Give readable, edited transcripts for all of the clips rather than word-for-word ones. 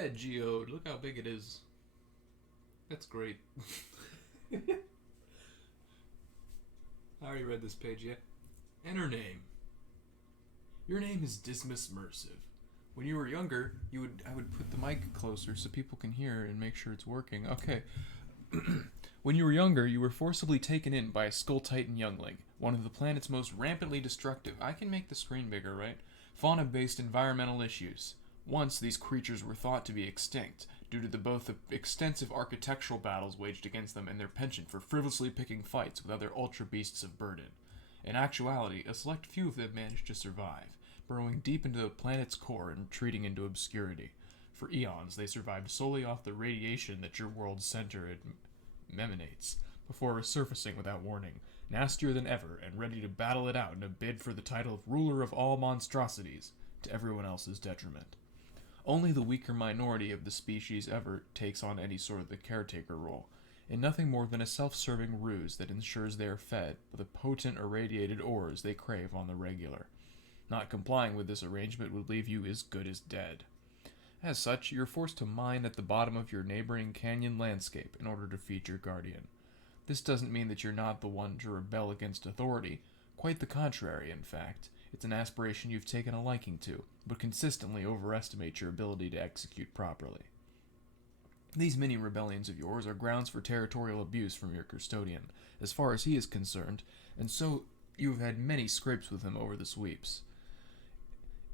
bed, Geode. Look how big it is. That's great. I already read this page yet. Enter name. Your name is Dismas Mersive. When you were younger, I would put the mic closer so people can hear and make sure it's working. Okay. When you were younger, you were forcibly taken in by a Skull Titan youngling, one of the planet's most rampantly destructive. I can make the screen bigger, right? Fauna-based environmental issues. Once, these creatures were thought to be extinct, due to the extensive architectural battles waged against them and their penchant for frivolously picking fights with other ultra beasts of burden. In actuality, a select few of them managed to survive, burrowing deep into the planet's core and retreating into obscurity. For eons, they survived solely off the radiation that your world's center emanates, before resurfacing without warning, nastier than ever and ready to battle it out in a bid for the title of ruler of all monstrosities, to everyone else's detriment. Only the weaker minority of the species ever takes on any sort of the caretaker role, in nothing more than a self-serving ruse that ensures they are fed with the potent irradiated ores they crave on the regular. Not complying with this arrangement would leave you as good as dead. As such, you're forced to mine at the bottom of your neighboring canyon landscape in order to feed your guardian. This doesn't mean that you're not the one to rebel against authority. Quite the contrary, in fact. It's an aspiration you've taken a liking to, but consistently overestimate your ability to execute properly. These mini rebellions of yours are grounds for territorial abuse from your custodian, as far as he is concerned, and so you have had many scrapes with him over the sweeps.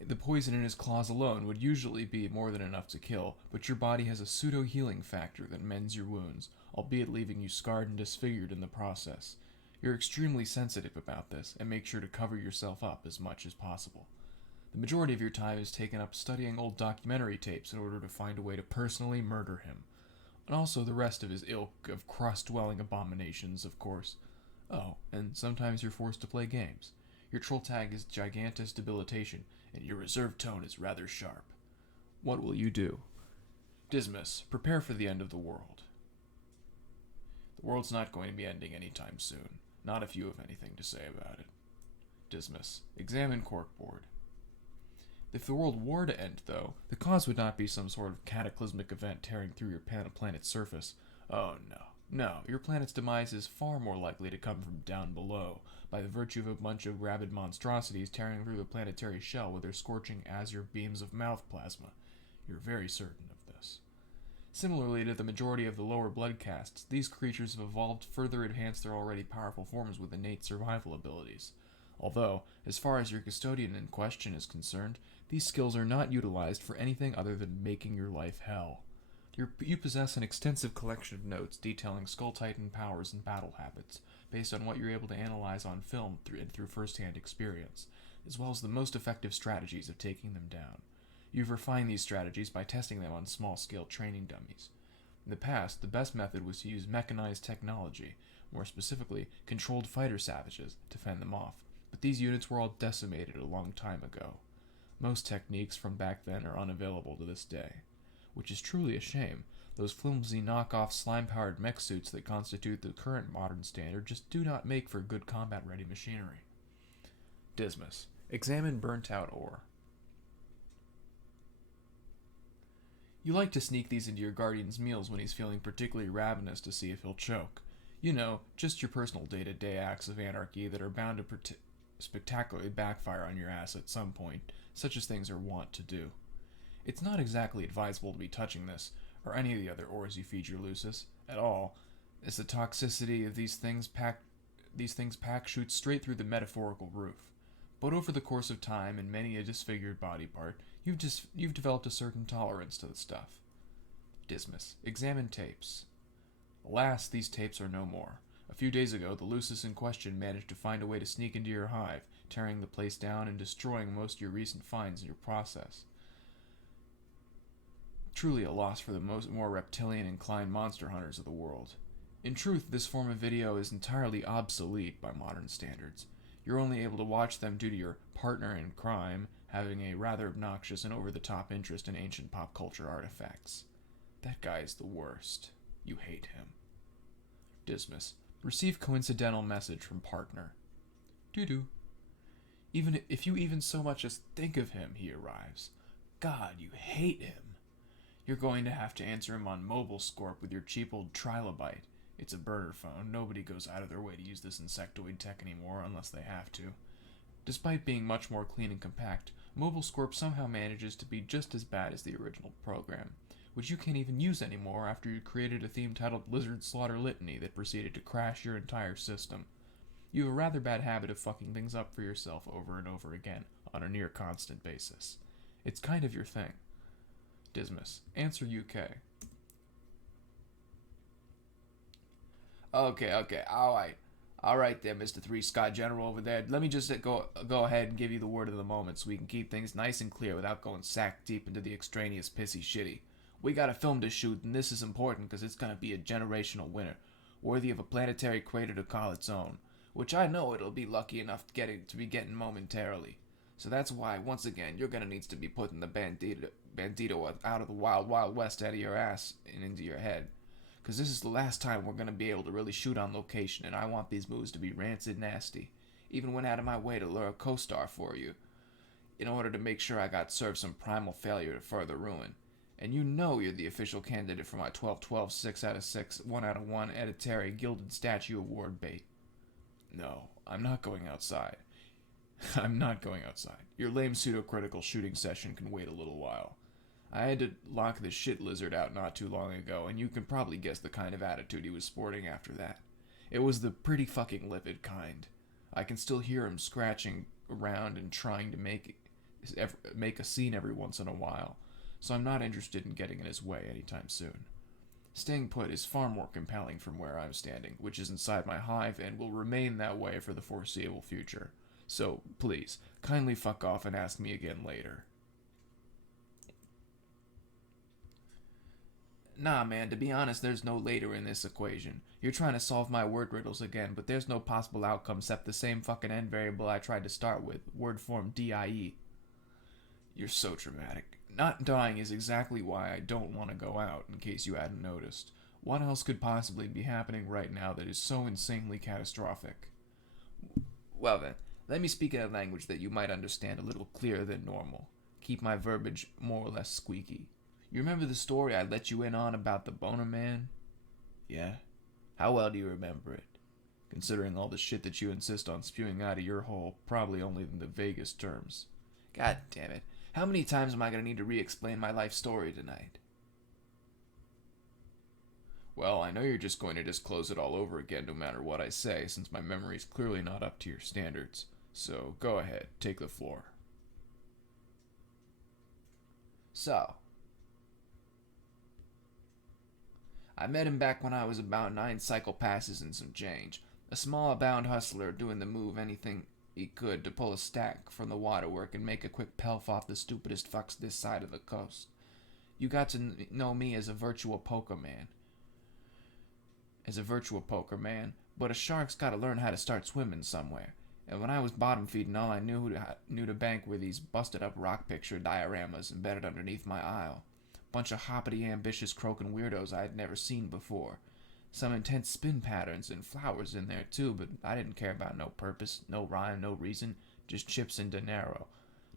The poison in his claws alone would usually be more than enough to kill, but your body has a pseudo-healing factor that mends your wounds, albeit leaving you scarred and disfigured in the process. You're extremely sensitive about this, and make sure to cover yourself up as much as possible. The majority of your time is taken up studying old documentary tapes in order to find a way to personally murder him. And also the rest of his ilk of cross-dwelling abominations, of course. Oh, and sometimes you're forced to play games. Your troll tag is Gigantus Debilitation, and your reserve tone is rather sharp. What will you do? Dismas, prepare for the end of the world. The world's not going to be ending anytime soon. Not if you have anything to say about it. Dismas, examine corkboard. If the world were to end, though, the cause would not be some sort of cataclysmic event tearing through your planet's surface. Oh, no. No, your planet's demise is far more likely to come from down below, by the virtue of a bunch of rabid monstrosities tearing through the planetary shell with their scorching azure beams of mouth plasma. You're very certain of this. Similarly to the majority of the lower blood castes, these creatures have evolved to further enhance their already powerful forms with innate survival abilities. Although, as far as your custodian in question is concerned, these skills are not utilized for anything other than making your life hell. You possess an extensive collection of notes detailing Skull Titan powers and battle habits, based on what you're able to analyze on film through first-hand experience, as well as the most effective strategies of taking them down. You've refined these strategies by testing them on small-scale training dummies. In the past, the best method was to use mechanized technology, more specifically, controlled fighter savages, to fend them off, but these units were all decimated a long time ago. Most techniques from back then are unavailable to this day. Which is truly a shame. Those flimsy knockoff slime-powered mech suits that constitute the current modern standard just do not make for good combat-ready machinery. Dismas, examine burnt-out ore. You like to sneak these into your guardian's meals when he's feeling particularly ravenous to see if he'll choke. You know, just your personal day-to-day acts of anarchy that are bound to spectacularly backfire on your ass at some point, such as things are wont to do. It's not exactly advisable to be touching this, or any of the other ores you feed your Lucis, at all, as the toxicity of these things pack shoots straight through the metaphorical roof. But over the course of time and many a disfigured body part, you've developed a certain tolerance to the stuff. Dismas, examine tapes. Alas, these tapes are no more. A few days ago, the Lucis in question managed to find a way to sneak into your hive, tearing the place down and destroying most of your recent finds in your process. Truly a loss for the more reptilian-inclined monster hunters of the world. In truth, this form of video is entirely obsolete by modern standards. You're only able to watch them due to your partner in crime having a rather obnoxious and over-the-top interest in ancient pop culture artifacts. That guy is the worst. You hate him. Dismas, receive coincidental message from partner. Doo-doo. Even if you even so much as think of him, he arrives. God, you hate him. You're going to have to answer him on Mobile Scorp with your cheap old trilobite. It's a burner phone. Nobody goes out of their way to use this insectoid tech anymore unless they have to. Despite being much more clean and compact, Mobile Scorp somehow manages to be just as bad as the original program, which you can't even use anymore after you created a theme titled Lizard Slaughter Litany that proceeded to crash your entire system. You have a rather bad habit of fucking things up for yourself over and over again, on a near constant basis. It's kind of your thing. Dismas, answer UK. Okay, alright there, Mr. Three-Sky General over there. Let me just go ahead and give you the word of the moment so we can keep things nice and clear without going sack deep into the extraneous pissy shitty. We got a film to shoot, and this is important because it's gonna be a generational winner, worthy of a planetary crater to call its own, which I know it'll be lucky enough to be getting momentarily. So that's why, once again, you're gonna need to be putting the bandito out of the wild, wild west out of your ass and into your head. Because this is the last time we're going to be able to really shoot on location, and I want these moves to be rancid nasty. Even went out of my way to lure a co-star for you, in order to make sure I got served some primal failure to further ruin. And you know you're the official candidate for my 12-12, 6 out of 6, 1 out of 1 Editary Gilded Statue Award bait. No, I'm not going outside. I'm not going outside. Your lame pseudo-critical shooting session can wait a little while. I had to lock the shit lizard out not too long ago, and you can probably guess the kind of attitude he was sporting after that. It was the pretty fucking livid kind. I can still hear him scratching around and trying to make a scene every once in a while, so I'm not interested in getting in his way anytime soon. Staying put is far more compelling from where I'm standing, which is inside my hive and will remain that way for the foreseeable future. So, please, kindly fuck off and ask me again later. Nah, man, to be honest, there's no later in this equation. You're trying to solve my word riddles again, but there's no possible outcome except the same fucking end variable I tried to start with, word form DIE. You're so dramatic. Not dying is exactly why I don't want to go out, in case you hadn't noticed. What else could possibly be happening right now that is so insanely catastrophic? Well then, let me speak in a language that you might understand a little clearer than normal. Keep my verbiage more or less squeaky. You remember the story I let you in on about the Boner Man? Yeah? How well do you remember it? Considering all the shit that you insist on spewing out of your hole, probably only in the vaguest terms. God damn it. How many times am I going to need to re-explain my life story tonight? Well, I know you're just going to disclose it all over again no matter what I say, since my memory's clearly not up to your standards. So, go ahead, take the floor. So, I met him back when I was about 9 cycle passes and some change. A small-bound hustler doing the move anything he could to pull a stack from the waterwork and make a quick pelf off the stupidest fucks this side of the coast. You got to know me as a virtual poker man. But a shark's got to learn how to start swimming somewhere. And when I was bottom feeding, all I knew to bank were these busted-up rock picture dioramas embedded underneath my aisle. Bunch of hoppity ambitious croaking weirdos I had never seen before. Some intense spin patterns and flowers in there too, but I didn't care about no purpose, no rhyme, no reason, just chips and dinero.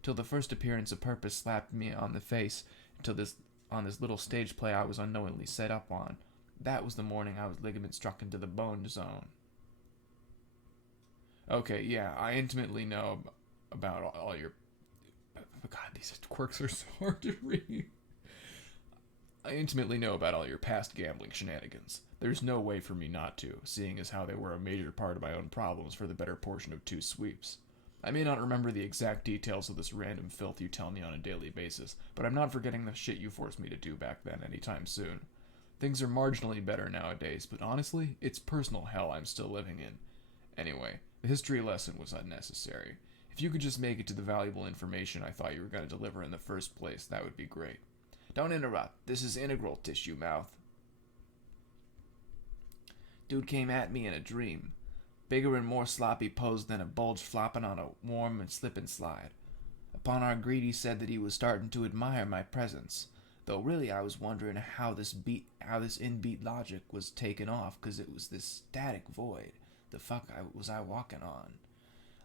Till the first appearance of purpose slapped me on the face, on this little stage play I was unknowingly set up on. That was the morning I was ligament struck into the bone zone. Okay, yeah, I intimately know about all your... God, these quirks are so hard to read. I intimately know about all your past gambling shenanigans. There's no way for me not to, seeing as how they were a major part of my own problems for the better portion of 2 sweeps. I may not remember the exact details of this random filth you tell me on a daily basis, but I'm not forgetting the shit you forced me to do back then anytime soon. Things are marginally better nowadays, but honestly, it's personal hell I'm still living in. Anyway, the history lesson was unnecessary. If you could just make it to the valuable information I thought you were going to deliver in the first place, that would be great. Don't interrupt. This is integral, tissue mouth. Dude came at me in a dream. Bigger and more sloppy posed than a bulge flopping on a warm and slip and slide. Upon our greet, he said that he was starting to admire my presence, though really I was wondering how this in-beat logic was taken off, because it was this static void. The fuck was I walking on?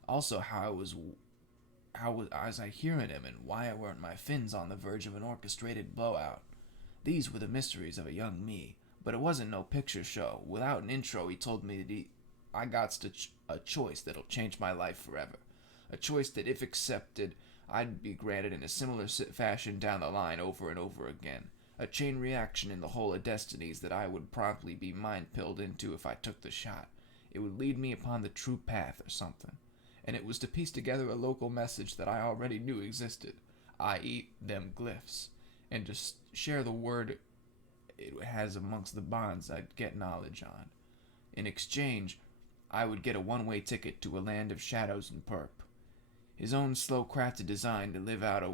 Also, how was I hearing him, and why weren't my fins on the verge of an orchestrated blowout? These were the mysteries of a young me, but it wasn't no picture show. Without an intro, he told me that I got a choice that'll change my life forever. A choice that, if accepted, I'd be granted in a similar fashion down the line over and over again. A chain reaction in the whole of destinies that I would promptly be mind-pilled into if I took the shot. It would lead me upon the true path or something. And it was to piece together a local message that I already knew existed, i.e. them glyphs, and to share the word it has amongst the bonds I'd get knowledge on. In exchange, I would get a one-way ticket to a land of shadows and perp. His own slow-crafted design to live out a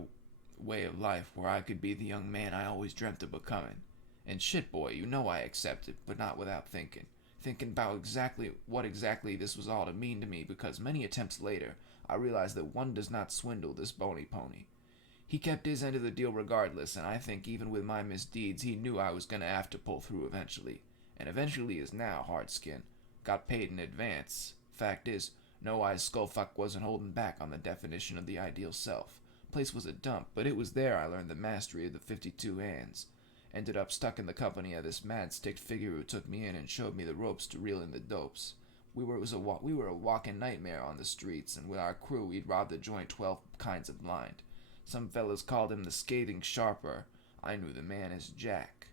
way of life where I could be the young man I always dreamt of becoming. And shit, boy, you know I accepted, but not without thinking. Thinking about what exactly this was all to mean to me, because many attempts later, I realized that one does not swindle this bony pony. He kept his end of the deal regardless, and I think even with my misdeeds, he knew I was gonna have to pull through eventually. And eventually is now, hard skin. Got paid in advance. Fact is, no eyes skullfuck wasn't holding back on the definition of the ideal self. Place was a dump, but it was there I learned the mastery of the 52 hands. Ended up stuck in the company of this mad-sticked figure who took me in and showed me the ropes to reel in the dopes. We were a walking nightmare on the streets, and with our crew we'd robbed the joint 12 kinds of blind. Some fellas called him the scathing sharper. I knew the man as Jack.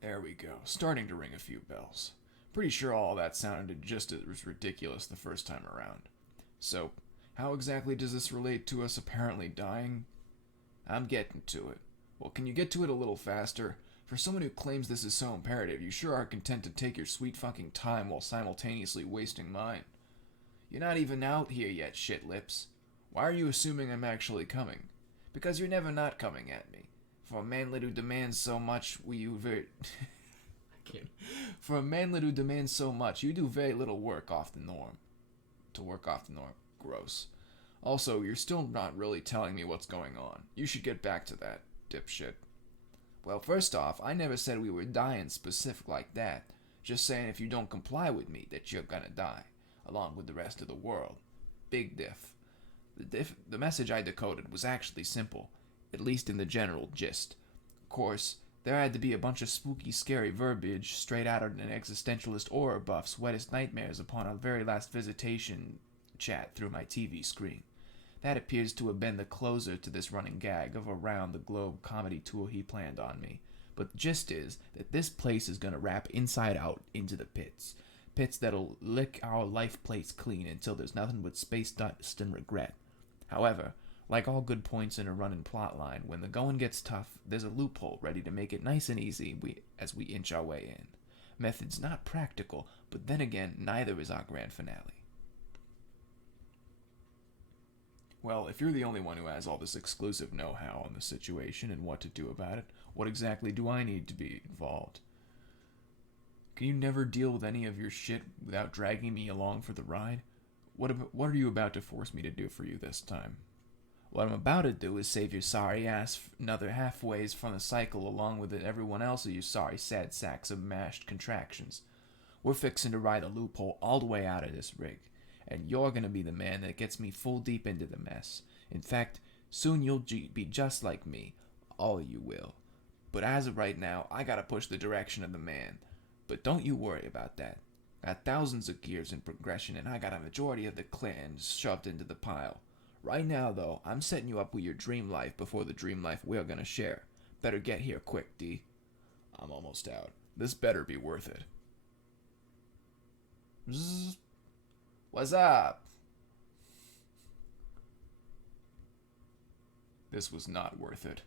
There we go. Starting to ring a few bells. Pretty sure all that sounded just as ridiculous the first time around. So, how exactly does this relate to us apparently dying? I'm getting to it. Well, can you get to it a little faster? For someone who claims this is so imperative, you sure are content to take your sweet fucking time while simultaneously wasting mine. You're not even out here yet, shit lips. Why are you assuming I'm actually coming? Because you're never not coming at me. For a manlet who demands so much, For a manlet who demands so much, you do very little work off the norm. To work off the norm. Gross. Also, you're still not really telling me what's going on. You should get back to that, dipshit. Well, first off, I never said we were dying specific like that. Just saying if you don't comply with me, that you're gonna die, along with the rest of the world. Big diff. The message I decoded was actually simple, at least in the general gist. Of course, there had to be a bunch of spooky, scary verbiage straight out of an existentialist aura buff's wettest nightmares upon our very last visitation chat through my TV screen. That appears to have been the closer to this running gag of a round-the-globe comedy tour he planned on me. But the gist is that this place is gonna wrap inside out into the pits. Pits that'll lick our life plates clean until there's nothing but space dust and regret. However, like all good points in a running plot line, when the going gets tough, there's a loophole ready to make it nice and easy as we inch our way in. Method's not practical, but then again, neither is our grand finale. Well, if you're the only one who has all this exclusive know-how on the situation and what to do about it, what exactly do I need to be involved? Can you never deal with any of your shit without dragging me along for the ride? What are you about to force me to do for you this time? What I'm about to do is save your sorry ass another halfways from the cycle along with everyone else of you sorry sad sacks of mashed contractions. We're fixing to ride a loophole all the way out of this rig. And you're gonna be the man that gets me full deep into the mess. In fact, soon you'll be just like me. All of you will. But as of right now, I gotta push the direction of the man. But don't you worry about that. Got thousands of gears in progression, and I got a majority of the clans shoved into the pile. Right now, though, I'm setting you up with your dream life before the dream life we're gonna share. Better get here quick, D. I'm almost out. This better be worth it. Zzz. What's up? This was not worth it.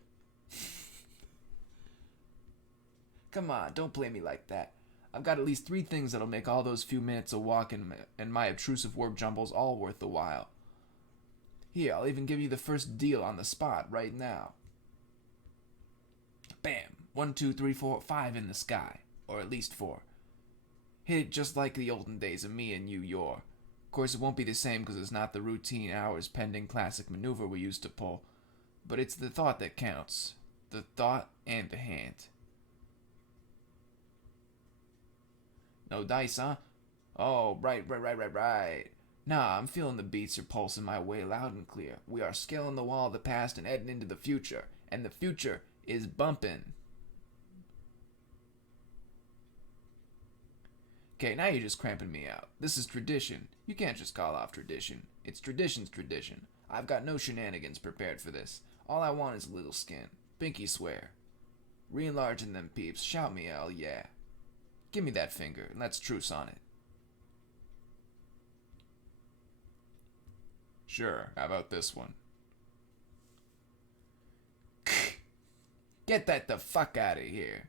Come on, don't play me like that. I've got at least 3 things that'll make all those few minutes of walking and my obtrusive warp jumbles all worth the while. Here, I'll even give you the first deal on the spot right now. Bam! 1, 2, 3, 4, 5 in the sky. Or at least 4. Hit it just like the olden days of me and you yore. Of course, it won't be the same because it's not the routine hours pending classic maneuver we used to pull. But it's the thought that counts. The thought and the hand. No dice, huh? Oh, right. Nah, I'm feeling the beats are pulsing my way loud and clear. We are scaling the wall of the past and heading into the future. And the future is bumping. Okay, now you're just cramping me out. This is tradition. You can't just call off tradition. It's tradition's tradition. I've got no shenanigans prepared for this. All I want is a little skin. Pinky swear. Re-enlarging them peeps. Shout me L, yeah. Give me that finger, and let's truce on it. Sure, how about this one? Get that the fuck out of here.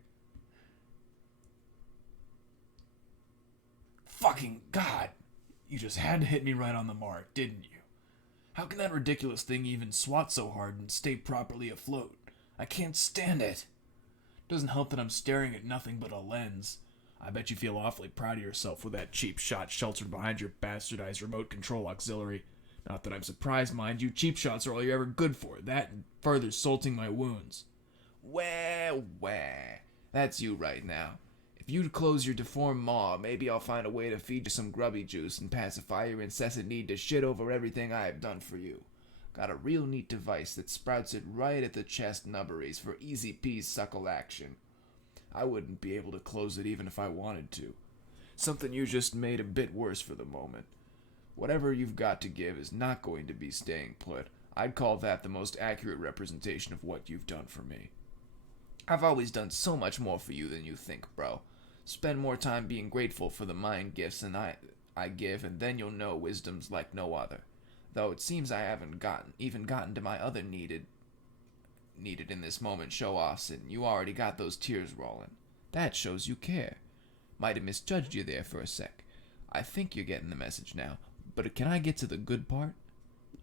Fucking God! You just had to hit me right on the mark, didn't you? How can that ridiculous thing even swat so hard and stay properly afloat? I can't stand it. Doesn't help that I'm staring at nothing but a lens. I bet you feel awfully proud of yourself with that cheap shot sheltered behind your bastardized remote control auxiliary. Not that I'm surprised, mind you. Cheap shots are all you're ever good for. That and further salting my wounds. Wah. That's you right now. If you'd close your deformed maw, maybe I'll find a way to feed you some grubby juice and pacify your incessant need to shit over everything I have done for you. Got a real neat device that sprouts it right at the chest nubberies for easy peas suckle action. I wouldn't be able to close it even if I wanted to. Something you just made a bit worse for the moment. Whatever you've got to give is not going to be staying put. I'd call that the most accurate representation of what you've done for me. I've always done so much more for you than you think, bro. Spend more time being grateful for the mind gifts than I give, and then you'll know wisdom's like no other. Though it seems I haven't gotten to my other needed in this moment show-offs, and you already got those tears rolling. That shows you care. Might have misjudged you there for a sec. I think you're getting the message now, but can I get to the good part?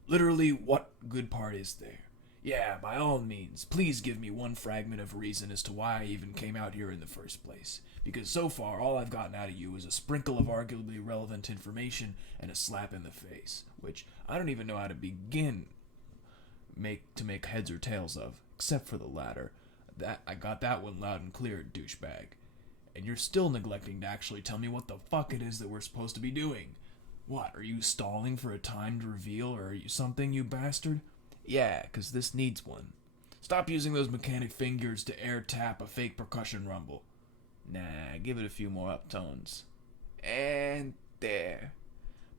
Literally, what good part is there? Yeah, by all means, please give me one fragment of reason as to why I even came out here in the first place. Because so far, all I've gotten out of you is a sprinkle of arguably relevant information and a slap in the face, which I don't even know how to begin to make heads or tails of, except for the latter. That I got that one loud and clear, douchebag. And you're still neglecting to actually tell me what the fuck it is that we're supposed to be doing. What, are you stalling for a timed reveal, or are you something, you bastard? Yeah, 'cause this needs one. Stop using those mechanic fingers to air tap a fake percussion rumble. Nah, give it a few more uptones. And there.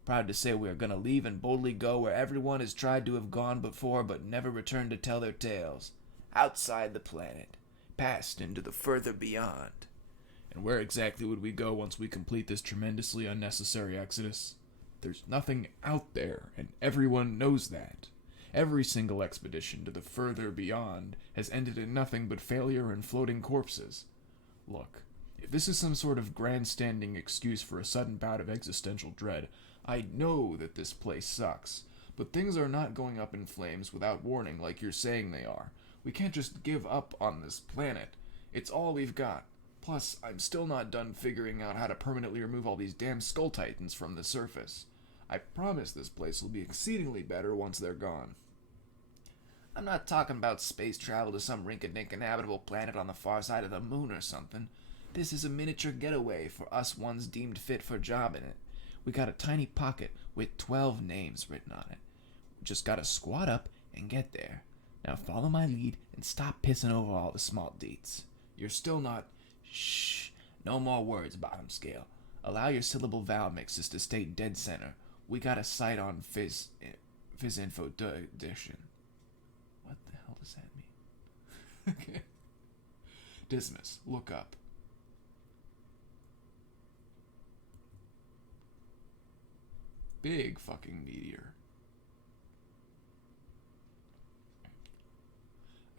Proud to say we are gonna leave and boldly go where everyone has tried to have gone before but never returned to tell their tales. Outside the planet. Past into the further beyond. And where exactly would we go once we complete this tremendously unnecessary exodus? There's nothing out there, and everyone knows that. Every single expedition to the further beyond has ended in nothing but failure and floating corpses. Look, if this is some sort of grandstanding excuse for a sudden bout of existential dread, I know that this place sucks. But things are not going up in flames without warning like you're saying they are. We can't just give up on this planet. It's all we've got. Plus, I'm still not done figuring out how to permanently remove all these damn skull titans from the surface. I promise this place will be exceedingly better once they're gone. I'm not talking about space travel to some rink-a-dink inhabitable planet on the far side of the moon or something. This is a miniature getaway for us ones deemed fit for a job in it. We got a tiny pocket with 12 names written on it. We just gotta squat up and get there. Now follow my lead and stop pissing over all the small deets. You're still not... Shh. No more words, bottom scale. Allow your syllable vowel mixes to stay dead center. We got a sight on Phys Info edition. What the hell does that mean? Okay. Dismas, look up. Big fucking meteor.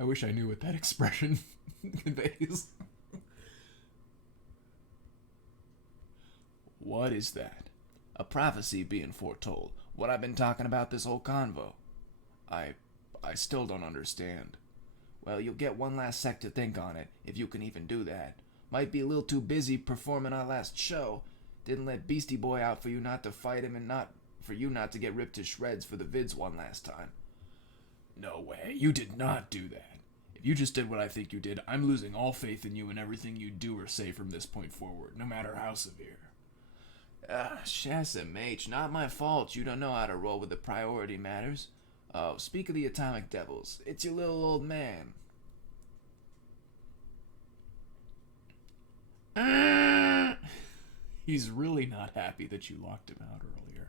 I wish I knew what that expression conveys. What is that? A prophecy being foretold. What I've been talking about this whole convo. I still don't understand. Well, you'll get one last sec to think on it, if you can even do that. Might be a little too busy performing our last show. Didn't let Beastie Boy out for you not to fight him and not for you not to get ripped to shreds for the vids one last time. No way, you did not do that. If you just did what I think you did, I'm losing all faith in you and everything you do or say from this point forward, no matter how severe. Shazam, not my fault. You don't know how to roll with the priority matters. Oh, speak of the Atomic Devils. It's your little old man. He's really not happy that you locked him out earlier.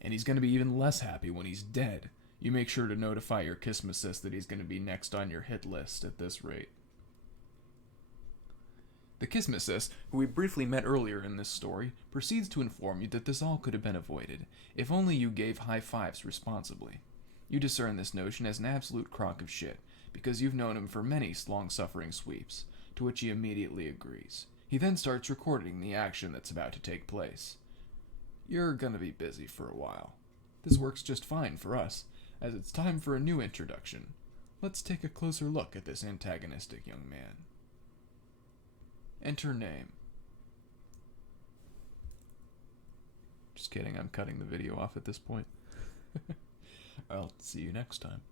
And he's going to be even less happy when he's dead. You make sure to notify your Kismasis that he's going to be next on your hit list at this rate. The Kismasis, who we briefly met earlier in this story, proceeds to inform you that this all could have been avoided, if only you gave high fives responsibly. You discern this notion as an absolute crock of shit, because you've known him for many long-suffering sweeps, to which he immediately agrees. He then starts recording the action that's about to take place. You're gonna be busy for a while. This works just fine for us, as it's time for a new introduction. Let's take a closer look at this antagonistic young man. Enter name. Just kidding, I'm cutting the video off at this point. I'll see you next time.